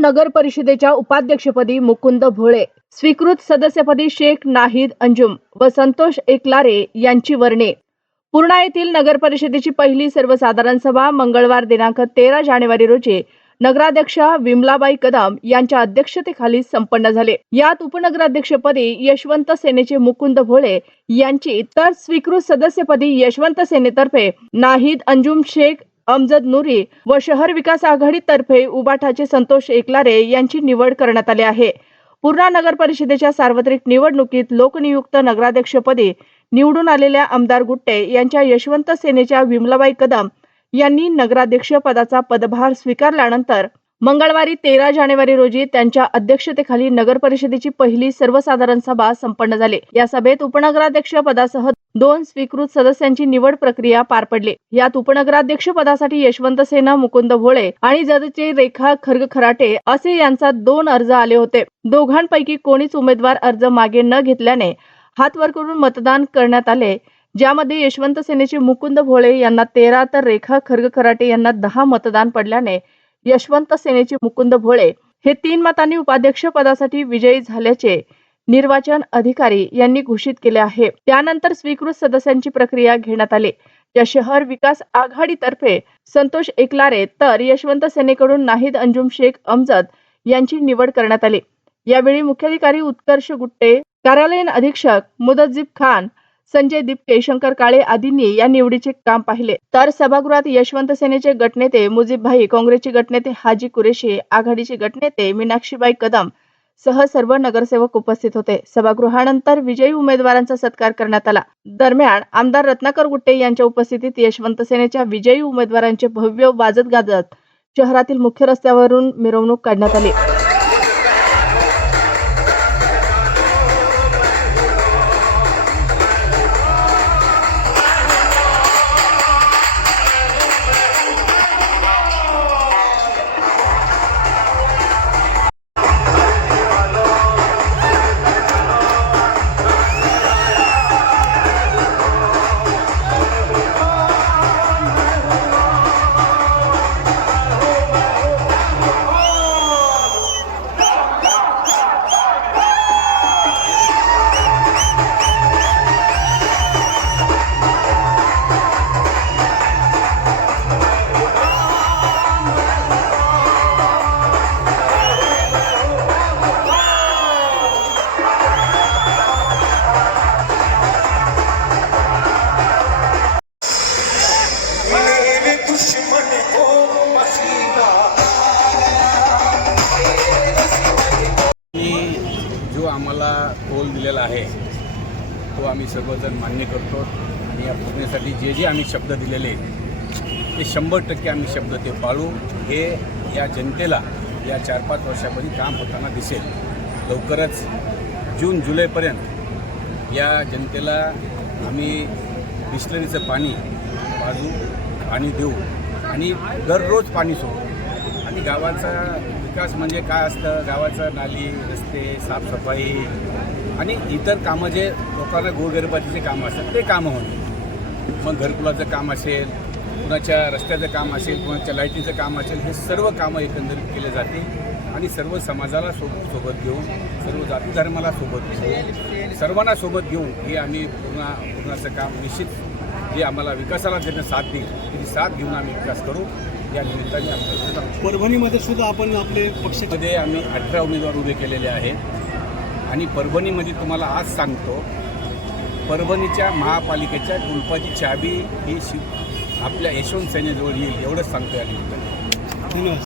नगर परिषदेच्या उपाध्यक्षपदी मुकुंद भोळे, स्वीकृत सदस्यपदी शेख नाहिद अंजुम व संतोष एकलारे यांची वर्णे। पूर्णा येथील नगर परिषदेची पहिली सर्वसाधारण सभा मंगळवार दिनांक 13 जानेवारी रोजी नगराध्यक्षा विमलाबाई कदम यांच्या अध्यक्षतेखाली संपन्न झाले। यात उपनगराध्यक्षपदी यशवंत सेनेचे मुकुंद भोळे यांची तर स्वीकृत सदस्यपदी यशवंत सेनेतर्फे नाहिद अंजुम, शेख अमजद नुरी व शहर विकास आघाडीतर्फे उबाठाचे संतोष एकलारे यांची निवड करण्यात आली आहे। पूर्णा नगर परिषदेच्या सार्वत्रिक निवडणुकीत लोकनियुक्त नगराध्यक्षपदी निवडून आलेल्या आमदार गुट्टे यांच्या यशवंत सेनेच्या विमलाबाई कदम यांनी नगराध्यक्ष पदाचा पदभार स्वीकारल्यानंतर मंगळवारी 13 जानेवारी रोजी त्यांच्या अध्यक्षतेखाली नगर परिषदेची पहिली सर्वसाधारण सभा संपन्न झाली। या सभेत उपनगराध्यक्ष पदासह 2 स्वीकृत सदस्यांची निवड प्रक्रिया पार पडली। यात उपनगराध्यक्ष पदासाठी यशवंत सेना मुकुंद भोळे आणि जतचे रेखा खरगखराटे असे यांचा 2 अर्ज आले होते। दोघांपैकी कोणीच उमेदवार अर्ज मागे न घेतल्याने हात वर करून मतदान करण्यात आले, ज्यामध्ये यशवंत सेनेचे मुकुंद भोळे यांना 13 तर रेखा खरगखराटे यांना 10 मतदान पडल्याने यशवंत सेनेचे मुकुंद भोळे हे 3 मतांनी उपाध्यक्ष पदासाठी विजयी झाल्याचे निर्वाचन अधिकारी यांनी घोषित केले आहे। त्यानंतर स्वीकृत सदस्यांची प्रक्रिया घेण्यात आली। या शहर विकास आघाडीतर्फे संतोष एकलारे तर यशवंत सेनेकडून नाहिद अंजुम, शेख अमजद यांची निवड करण्यात आली। यावेळी मुख्याधिकारी उत्कर्ष गुट्टे, कार्यालयीन अधीक्षक मुदज्जिब खान, संजय दिपके, शंकर काळे आदींनी या निवडीचे काम पाहिले। तर सभागृहात यशवंत सेनेचे गटनेते मुजीब भाई, काँग्रेसचे गटनेते हाजी कुरेशी, आघाडीचे गटनेते मीनाक्षीबाई कदम सह सर्व नगरसेवक उपस्थित होते। सभागृहानंतर विजयी उमेदवारांचा सत्कार करण्यात आला। दरम्यान आमदार रत्नाकर गुट्टे यांच्या उपस्थितीत यशवंत सेनेच्या विजयी उमेदवारांचे भव्य वाजत गाजत शहरातील मुख्य रस्त्यावरून मिरवणूक काढण्यात आली। जो आम्हाला कौल दिलेला आहे तो आम्ही सर्वजण मान्य करतो आणि या पूर्णेसाठी जे जे आम्ही शब्द दिलेले ते 100% आम्ही शब्द ते पाळू। हे या जनतेला या 4-5 वर्षामध्ये काम होताना दिसेल। लवकरच जून जुलैपर्यंत या जनतेला आम्ही बिस्लरीचं पाणी पाजू, पाणी देऊ आणि दररोज पाणी सोडू। आणि गावाचा विकास म्हणजे काय असतं, गावाचं नाली, रस्ते, साफसफाई आणि इतर कामं जे लोकांना गोरगरिबाचे कामं असतात ते कामं होणे। मग घरकुलाचं काम असेल, कुणाच्या रस्त्याचं काम असेल, कुणाच्या लाईटीचं काम असेल, हे सर्व कामं एकंदरीत केले जाते आणि सर्व समाजाला सोबत घेऊन, सर्व जाती धर्माला सोबत घेऊन, सर्वांना सोबत घेऊन हे आम्ही पूर्णाचं काम निश्चित जे आम्हाला विकासाला ज्यांना साथ देईल ती साथ घेऊन आम्ही विकास करू। या निमित्ताने आमच्या परभणीमध्ये सुद्धा आपण आपले पक्षामध्ये आम्ही 18 उमेदवार उभे केलेले आहेत आणि परभणीमध्ये तुम्हाला आज सांगतो, परभणीच्या महापालिकेच्या कुलपाची चावी ही आपल्या यशवंत सेनेजवळ येईल एवढंच सांगतो या निमित्ताने। धन्यवाद।